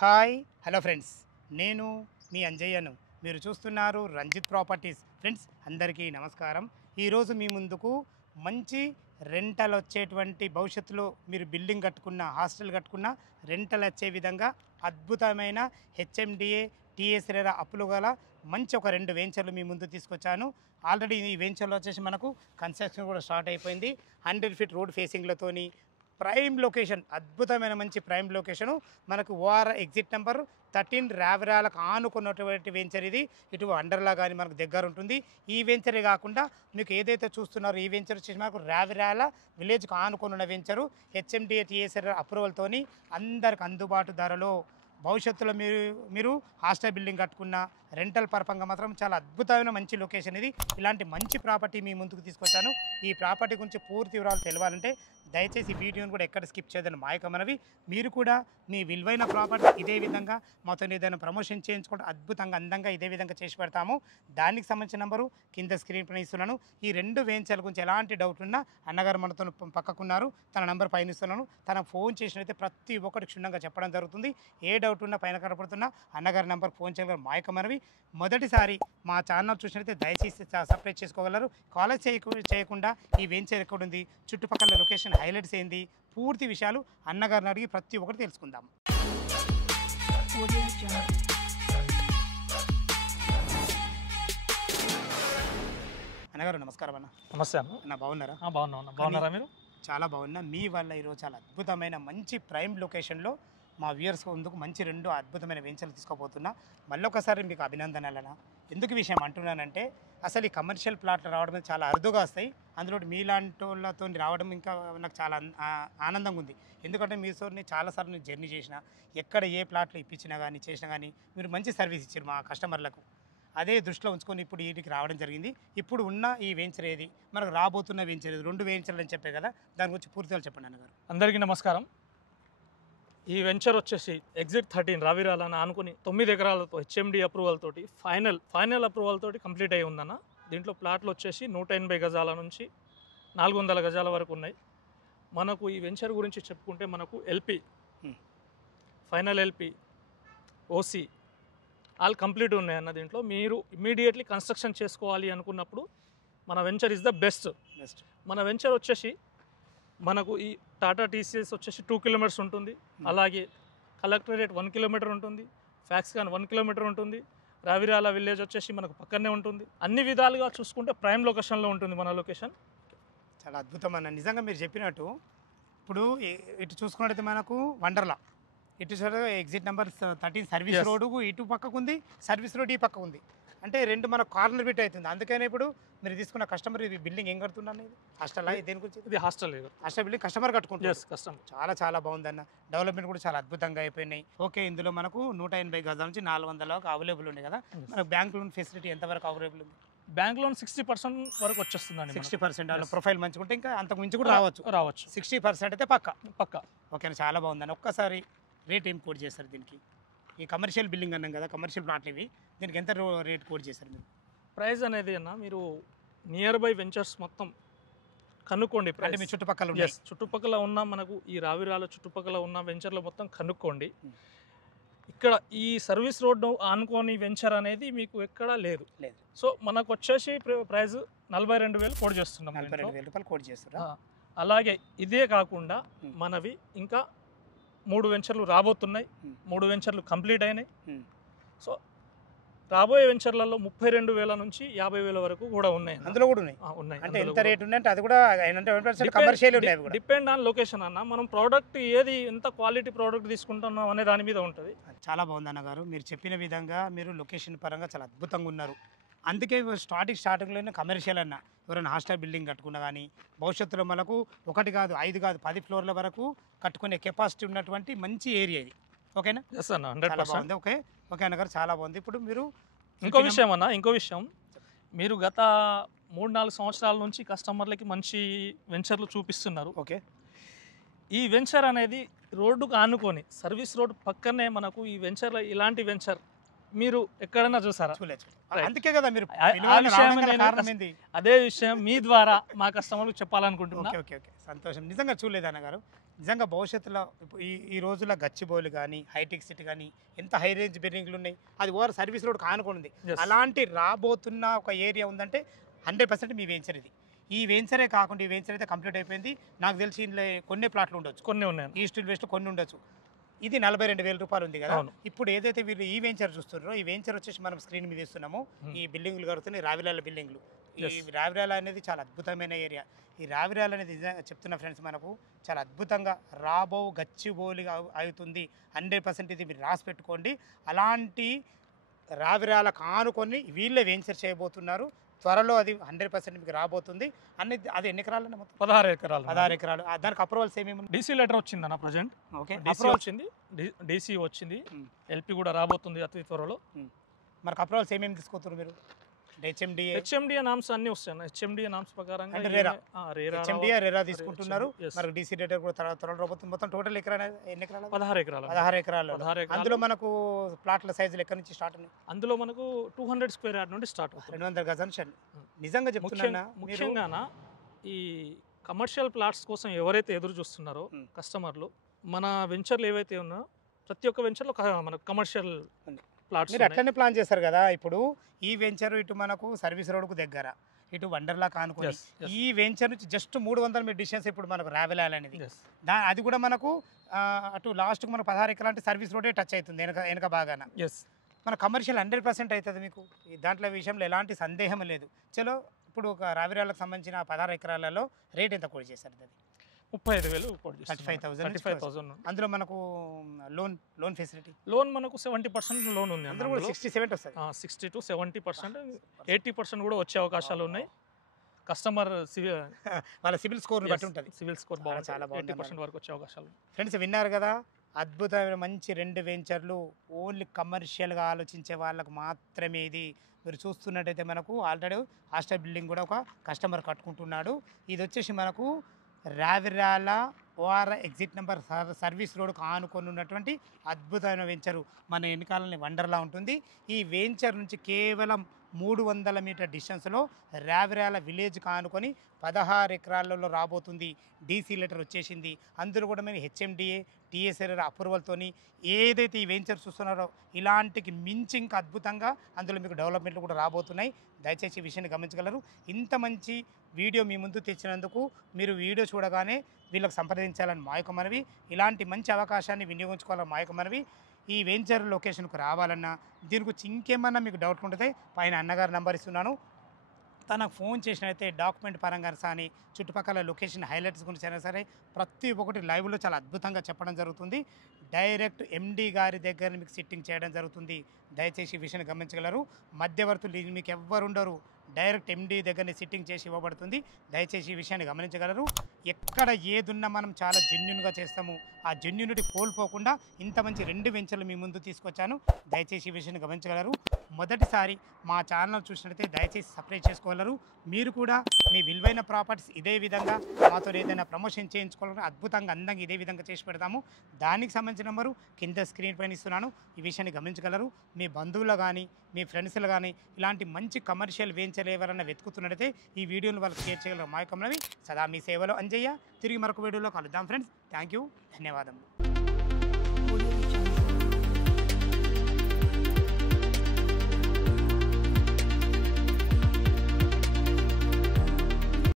Hi hello friends, నేను మీ అంజయ్యను. మీరు చూస్తున్నారు రంజిత్ ప్రాపర్టీస్. ఫ్రెండ్స్ అందరికీ నమస్కారం. ఈరోజు మీ ముందుకు మంచి రెంటల్ వచ్చేటువంటి భవిష్యత్తులో మీరు బిల్డింగ్ కట్టుకున్న, హాస్టల్ కట్టుకున్న రెంటల్ వచ్చే విధంగా అద్భుతమైన హెచ్ఎండిఏ టీఎస్ఆర్ అప్పులు గల మంచి ఒక 2 వెంచర్లు మీ ముందు తీసుకొచ్చాను. ఆల్రెడీ ఈ వెంచర్లో వచ్చేసి మనకు కన్స్ట్రక్షన్ కూడా స్టార్ట్ అయిపోయింది. 100 ఫీట్ రోడ్ ఫేసింగ్లతోని ప్రైమ్ లొకేషన్, అద్భుతమైన మంచి ప్రైమ్ లొకేషను. మనకు ఓఆర్ ఎగ్జిట్ నెంబర్ 13 రావిరాలకు ఆనుకున్నటువంటి వెంచర్ ఇది. ఇటు అండర్లా కానీ మనకు దగ్గర ఉంటుంది. ఈ వెంచరే కాకుండా మీకు ఏదైతే చూస్తున్నారో ఈ వెంచర్ వచ్చేసి మనకు రావిరాల విలేజ్కి ఆనుకున్న వెంచరు. హెచ్ఎండిఏ టీఎస్ఆర్ అప్రూవల్తోని అందరికి అందుబాటు ధరలో భవిష్యత్తులో మీరు హాస్టల్ బిల్డింగ్ కట్టుకున్న రెంటల్ పర్పంగా మాత్రం చాలా అద్భుతమైన మంచి లొకేషన్ ఇది. ఇలాంటి మంచి ప్రాపర్టీ మీ ముందుకు తీసుకొచ్చాను. ఈ ప్రాపర్టీ గురించి పూర్తి వివరాలు తెలియాలంటే దయచేసి ఈ వీడియోని కూడా ఎక్కడ స్కిప్ చేయదని మా యొక్క మనవి. మీరు కూడా మీ విలువైన ప్రాపర్టీ ఇదే విధంగా మాతో ఏదైనా ప్రమోషన్ చేయించుకుంటే అద్భుతంగా అందంగా ఇదే విధంగా చేసి పెడతాము. దానికి సంబంధించిన నెంబరు కింద స్క్రీన్ పైన ఇస్తున్నాను. ఈ 2 వెంచర్ల గురించి ఎలాంటి డౌట్ ఉన్నా అన్నగారు మనతో పక్కకున్నారు, తన నెంబర్ పైన ఇస్తున్నాను. తనకు ఫోన్ చేసినైతే ప్రతి ఒక్కటి క్షుణ్ణంగా చెప్పడం జరుగుతుంది. ఏ డౌట్ ఉన్నా పైన కనపడుతున్నా అన్నగారి నెంబర్ ఫోన్ చేయగలరు. మా యొక్క మనవి. మొదటిసారి మా ఛానల్ చూసినట్లయితే దయచేసి సబ్స్క్రైబ్ చేసుకోగలరు. కాలేజ్ చేయకుండా ఈ వెంచర్ ఎక్కడుంది, చుట్టుపక్కల లొకేషన్ హైలైట్స్ ఏంది, పూర్తి విషయాలు అన్నగారిని అడిగి ప్రతి ఒక్కటి తెలుసుకుందాం. అన్నగారు నమస్కారం అన్న. నమస్తే అన్న. అన్న బాగున్నారా? బాగున్నారా మీరు? చాలా బాగున్నా. మీ వల్ల ఈరోజు చాలా అద్భుతమైన మంచి ప్రైమ్ లొకేషన్లో మా వ్యూయర్స్ ముందుకు మంచి 2 అద్భుతమైన వెంచర్లు తీసుకోబోతున్నా. మళ్ళీ ఒకసారి మీకు అభినందనలనా. ఎందుకు విషయం అంటున్నానంటే అసలు ఈ కమర్షియల్ ప్లాట్లు రావడం చాలా అరుదుగా వస్తాయి. అందులో మీలాంటి వాళ్ళతో రావడం ఇంకా నాకు చాలా ఆనందంగా ఉంది. ఎందుకంటే మీతోని చాలాసార్లు నేను జర్నీ చేసిన, ఎక్కడ ఏ ప్లాట్లు ఇప్పించినా కానీ చేసినా కానీ మీరు మంచి సర్వీస్ ఇచ్చారు మా కస్టమర్లకు. అదే దృష్టిలో ఉంచుకొని ఇప్పుడు వీటికి రావడం జరిగింది. ఇప్పుడు ఉన్న ఈ వెంచర్ ఏది, మనకు రాబోతున్న వెంచర్ ఏది, 2 వెంచర్లు అని చెప్పే కదా, దాని గురించి పూర్తిగా చెప్పండి అన్నగారు. అందరికీ నమస్కారం. ఈ వెంచర్ వచ్చేసి ఎగ్జిట్ 13 రావిరాలని ఆనుకుని 9 ఎకరాలతో హెచ్ఎండి అప్రూవల్ తోటి ఫైనల్ అప్రూవల్ తోటి కంప్లీట్ అయి ఉందన్న. దీంట్లో ప్లాట్లు వచ్చేసి 180 గజాల నుంచి 400 గజాల వరకు ఉన్నాయి. మనకు ఈ వెంచర్ గురించి చెప్పుకుంటే మనకు LP, final LP, OC all complete ఉన్నాయి అన్న. దీంట్లో మీరు ఇమీడియట్లీ కన్స్ట్రక్షన్ చేసుకోవాలి అనుకున్నప్పుడు మన వెంచర్ ఇస్ ద బెస్ట్. మన వెంచర్ వచ్చేసి మనకు ఈ టాటా టీసీఎస్ వచ్చేసి 2 కిలోమీటర్స్ ఉంటుంది. అలాగే కలెక్టరేట్ 1 కిలోమీటర్ ఉంటుంది. ఫ్యాక్స్కాన్ 1 కిలోమీటర్ ఉంటుంది. రావిరాల విలేజ్ వచ్చేసి మనకు పక్కనే ఉంటుంది. అన్ని విధాలుగా చూసుకుంటే ప్రైమ్ లొకేషన్లో ఉంటుంది మన లొకేషన్. చాలా అద్భుతం అన్న. నిజంగా మీరు చెప్పినట్టు ఇప్పుడు ఇటు చూసుకున్నట్టయితే మనకు వండర్లా, ఇటు ఎగ్జిట్ నెంబర్ 13 సర్వీస్ రోడ్డు ఇటు పక్కకు ఉంది, సర్వీస్ రోడ్ ఈ పక్క ఉంది. అంటే 2 మనకు కార్నర్ బిట్ అవుతుంది. అందుకనే ఇప్పుడు మీరు తీసుకున్న కస్టమర్ ఇది బిల్డింగ్ ఏం కడుతున్నాను, ఇది హాస్టల్, దేని గురించి? ఇది హాస్టల్ బిల్డింగ్ కస్టమర్ కట్టుకుంటారు. కస్టమర్ చాలా బాగుందన్న. డెవలప్మెంట్ కూడా చాలా అద్భుతంగా అయిపోయినాయి. ఓకే, ఇందులో మనకు 180 గజాల నుంచి 400 వరకు అవైలబుల్ ఉన్నాయి కదా. మనకు బ్యాంక్ లోన్ ఫెసిలిటీ ఎంతవరకు అవైలబుల్ ఉంది? బ్యాంక్ లోన్ 60% వరకు వచ్చేస్తుందండి. 60% ప్రొఫైల్ మంచిగా ఇంకా అంతకు మించి కూడా రావచ్చు. 60% అయితే పక్క. ఓకే, చాలా బాగుందని. ఒక్కసారి రేట్ ఏం కోడ్ చేస్తారు దీనికి? ఈ కమర్షియల్ బిల్డింగ్ అన్నాం కదా, కమర్షియల్ ప్లాట్లు ఇవి, దీనికి ఎంత రేట్ కోడ్ చేస్తారు మీరు? ప్రైస్ అనేది అన్న మీరు నియర్ బై వెంచర్స్ మొత్తం కనుక్కోండి. అంటే మీ చుట్టుపక్కల ఉన్న మనకు ఈ రావిరాల చుట్టుపక్కల ఉన్న వెంచర్లు మొత్తం కనుక్కోండి. ఇక్కడ ఈ సర్వీస్ రోడ్డు ఆనుకోని వెంచర్ అనేది మీకు ఎక్కడా లేదు. సో మనకు వచ్చేసి ప్రైస్ 42,000 కోడ్ చేస్తున్నాం. 42,000 రూపాయలు కోడ్ చేస్తారా? అలాగే ఇదే కాకుండా మనవి ఇంకా 3 వెంచర్లు రాబోతున్నాయి. 3 వెంచర్లు కంప్లీట్ అయినాయి. సో రాబోయే వెంచర్లలో 32,000 నుంచి 50,000 వరకు కూడా ఉన్నాయి. అందులో కూడా ఉన్నాయి. అంటే ఎంత రేట్ ఉందంటే అది కూడా కమర్షియల్ ఉన్నాయి. డిపెండ్ ఆన్ లొకేషన్ అన్న. మనం ప్రోడక్ట్ ఏది ఎంత క్వాలిటీ ప్రోడక్ట్ తీసుకుంటున్నాం అనే దాని మీద ఉంటుంది. చాలా బాగుంది అన్నగారు. మీరు చెప్పిన విధంగా మీరు లొకేషన్ పరంగా చాలా అద్భుతంగా ఉన్నారు. అందుకే స్టార్టింగ్లోనే కమర్షియల్ అన్న. ఎవరైనా హాస్టల్ బిల్డింగ్ కట్టుకున్నా కానీ భవిష్యత్తులో మనకు 1 కాదు 5 కాదు 10 ఫ్లోర్ల వరకు కట్టుకునే కెపాసిటీ ఉన్నటువంటి మంచి ఏరియా ఇది. ఓకేనా? చాలా బాగుంది. ఓకే అన్నగారు, చాలా బాగుంది. ఇప్పుడు మీరు ఇంకో విషయం మీరు గత 3-4 సంవత్సరాల నుంచి కస్టమర్లకి మంచి వెంచర్లు చూపిస్తున్నారు. ఓకే, ఈ వెంచర్ అనేది రోడ్డుకు ఆనుకొని సర్వీస్ రోడ్ పక్కనే మనకు ఈ వెంచర్, ఇలాంటి వెంచర్ మీరు ఎక్కడైనా చూసారా? అందుకే కదా మీరు అదే విషయం మీ ద్వారా మా కస్టమర్లకు చెప్పాలనుకుంటున్నా. ఓకే, సంతోషం. నిజంగా చూడలేదు అన్నగారు. నిజంగా భవిష్యత్తులో ఈ రోజుల్లో గచ్చిబౌలి కానీ హైటెక్ సిటీ కానీ ఎంత హై రేంజ్ బిల్డింగ్లు ఉన్నాయి, అది ఓవర్ సర్వీస్ రోడ్ కానుకొని ఉంది. Yes. అలాంటి రాబోతున్న ఒక ఏరియా ఉందంటే 100% మీ వెంచర్ ఇది. ఈ వెంచరే కాకుండా ఈ వెంచర్ అయితే కంప్లీట్ అయిపోయింది. నాకు తెలిసి ఇందులో కొన్ని ప్లాట్లు ఉండొచ్చు, కొన్ని ఉన్నాయి. ఈస్ట్ వెస్ట్ కొన్ని ఉండొచ్చు. ఇది 42,000 రూపాయలు ఉంది కదా. అవును. ఇప్పుడు ఏదైతే వీళ్ళు ఈ వెంచర్ చూస్తున్నారో ఈ వెంచర్ వచ్చేసి మనం స్క్రీన్ మీద ఇస్తున్నాము. ఈ బిల్డింగ్లు కడుతున్నాయి రావిరాల బిల్డింగ్లు. ఈ Yes. రావిరాల అనేది చాలా అద్భుతమైన ఏరియా. ఈ రావిరాల అనేది నిజంగా చెప్తున్న ఫ్రెండ్స్ మనకు చాలా అద్భుతంగా రాబో గచ్చిబౌలిగా అవుతుంది. 100% ఇది మీరు రాసి పెట్టుకోండి. అలాంటి రావిరాల కానుకొని వీళ్ళే వెంచర్ చేయబోతున్నారు. త్వరలో అది 100% మీకు రాబోతుంది. అది ఎన్ని ఎకరాలు మొత్తం? 16 ఎకరాలు. 16 ఎకరాలు. దానికి అప్రూవల్స్ ఏమేమి? డీసీ లెటర్ వచ్చిందన్న ప్రజెంట్. ఓకే, డీసీ వచ్చింది, డీసీ వచ్చింది, ఎల్పీ కూడా రాబోతుంది అతి త్వరలో. మనకు అప్రూవల్స్ ఏమేమి తీసుకొస్తారు మీరు? హెచ్ఎండిఏ నామ్స్ అన్ని వస్తాయి. హెచ్ఎండిఏ నామ్స్ ప్రకారం అంటే రెరా తీసుకుంటున్నారు. మరి డీసీ రేటర్ కూడా త్వరలో రాబోతుంది. మొత్తం టోటల్ ఎన్ని ఎకరాలు? 16 ఎకరాలు. 16 ఎకరాలు. అందులో మనకు ప్లాట్ల సైజులు ఎక్కడి నుంచి స్టార్ట్ ఉన్నాయి? అందులో మనకు 200 స్క్వేర్ యార్డ్ నుండి స్టార్ట్ అవుతుంది. 200 గజాలు షెడ్. నిజంగా చెప్తున్నా, ముఖ్యంగా ఈ కమర్షియల్ ప్లాట్స్ కోసం ఎవరైతే ఎదురు చూస్తున్నారో కస్టమర్లు, మన వెంచర్లు ఏవైతే ఉన్నాయో ప్రతి ఒక్క వెంచర్లో మనకు కమర్షియల్ ప్లాట్స్ మీరు అట్లనే ప్లాన్ చేస్తారు కదా. ఇప్పుడు ఈ వెంచర్ ఇటు మనకు సర్వీస్ రోడ్కు దగ్గర, ఇటు వండర్లా కానుకొని, ఈ వెంచర్ నుంచి జస్ట్ 300 మీటర్ డిస్టెన్స్ ఇప్పుడు మనకు రావిలాల్ అనేది. అది కూడా మనకు అటు లాస్ట్కి మనకు 16 ఎకరాలు అంటే సర్వీస్ రోడే టచ్ అవుతుంది వెనక బాగాన. మన కమర్షియల్ 100% అవుతుంది మీకు. దాంట్లో విషయంలో ఎలాంటి సందేహం లేదు. చలో ఇప్పుడు ఒక రావిరాలకు సంబంధించిన 16 ఎకరాలలో రేట్ ఎంత కోట్ చేశారు? అది 35,000. 35,000. అందులో మనకు లోన్ ఫెసిలిటీ, లోన్ మనకు 70% లోన్ ఉంది. అందులో కూడా 60-70 వస్తుంది. 60 to 70%, 80% కూడా వచ్చే అవకాశాలు ఉన్నాయి. కస్టమర్ వాళ్ళ సివిల్ స్కోర్ బట్టి ఉంటుంది. సివిల్ స్కోర్ చాలా 80% వరకు వచ్చే అవకాశాలు. ఫ్రెండ్స్ విన్నారు కదా, అద్భుతమైన మంచి 2 వెంచర్లు. ఓన్లీ కమర్షియల్గా ఆలోచించే వాళ్ళకు మాత్రమే ఇది. మీరు చూస్తున్నట్టయితే మనకు ఆల్రెడీ హాస్టల్ బిల్డింగ్ కూడా ఒక కస్టమర్ కట్టుకుంటున్నాడు. ఇది వచ్చేసి మనకు Ravirala OR exit number service రోడ్కు ఆనుకొని ఉన్నటువంటి అద్భుతమైన వెంచరు. మన వెనకాలని వండర్లా ఉంటుంది. ఈ వెంచర్ నుంచి కేవలం 300 మీటర్ డిస్టెన్స్లో రావిరాల విలేజ్కి ఆనుకొని 16 ఎకరాలలో రాబోతుంది. డీసీ లెటర్ వచ్చేసింది. అందులో కూడా మేము హెచ్ఎండిఏ టీఎస్ఆర్ అప్రూవల్తోని ఏదైతే ఈ వెంచర్ చూస్తున్నారో ఇలాంటికి మించి ఇంకా అద్భుతంగా అందులో మీకు డెవలప్మెంట్లు కూడా రాబోతున్నాయి. దయచేసి ఈ విషయాన్ని గమనించగలరు. ఇంత మంచి వీడియో మీ ముందు తెచ్చినందుకు మీరు వీడియో చూడగానే వీళ్ళకి సంప్రదించాలని మా యొక్క మనవి. ఇలాంటి మంచి అవకాశాన్ని వినియోగించుకోవాలని మా యొక్క మనవి. ఈ వెంచర్ లొకేషన్కు రావాలన్నా దీని గురించి ఇంకేమన్నా మీకు డౌట్ ఉంటే పైన అన్నగారు నంబర్ ఇస్తున్నాను. తనకు ఫోన్ చేసినైతే డాక్యుమెంట్ పరంగా కానీ చుట్టుపక్కల లొకేషన్ హైలైట్స్ గురించి అయినా సరే ప్రతి ఒక్కటి లైవ్లో చాలా అద్భుతంగా చెప్పడం జరుగుతుంది. డైరెక్ట్ ఎండి గారి దగ్గర మీకు సిట్టింగ్ చేయడం జరుగుతుంది. దయచేసి ఈ విషయాన్ని గమనించగలరు. మధ్యవర్తులు మీకు ఎవ్వరు ఉండరు. డైరెక్ట్ ఎండి దగ్గరనే సిట్టింగ్ చేసి ఇవ్వబడుతుంది. దయచేసి ఈ విషయాన్ని గమనించగలరు. ఎక్కడ ఏదున్నా మనం చాలా జెన్యున్గా చేస్తాము. ఆ జెన్యునిటీ కోల్పోకుండా ఇంత మంచి 2 వెంచర్లు మీ ముందు తీసుకొచ్చాను. దయచేసి ఈ విషయాన్ని గమనించగలరు. మొదటిసారి మా ఛానల్ చూసినట్లయితే దయచేసి సబ్స్క్రైబ్ చేసుకోగలరు. మీరు కూడా మీ విలువైన ప్రాపర్టీస్ ఇదే విధంగా మాతో ఏదైనా ప్రమోషన్ చేయించుకోవాలని అద్భుతంగా అందంగా ఇదే విధంగా చేసి పెడతాము. దానికి సంబంధించిన నెంబరు కింద స్క్రీన్ పైన ఇస్తున్నాను. ఈ విషయాన్ని గమనించగలరు. మీ బంధువులు కానీ మీ ఫ్రెండ్స్లు కానీ ఇలాంటి మంచి కమర్షియల్ వెంచర్ ఎవరైనా వెతుకుతున్నట్టయితే ఈ వీడియోని వాళ్ళకి షేర్ చేయగలరు. మా యొక్క మనవి సదా మీ సేవలో అంజయ్య. తిరిగి మరొక వీడియోలో కలుద్దాం ఫ్రెండ్స్. థ్యాంక్ యూ, ధన్యవాదములు.